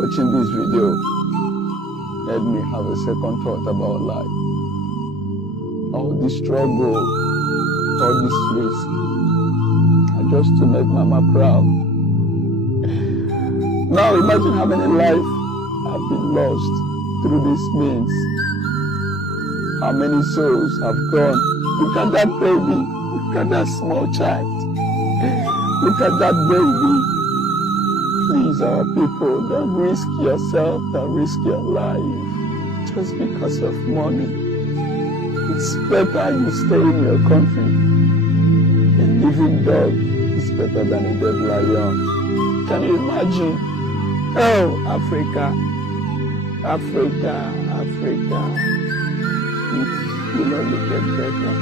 Watching this video made me have a second thought about life. All this struggle, all this risk, are just to make Mama proud. Now imagine how many lives have been lost through this means. How many souls have gone. Look at that baby. Look at that small child. Look at that baby. Please, our people, don't risk yourself, don't risk your life just because of money. It's better you stay in your country. A living dog is better than a dead lion. Can you imagine? Oh, Africa, Africa, Africa. It will only get better.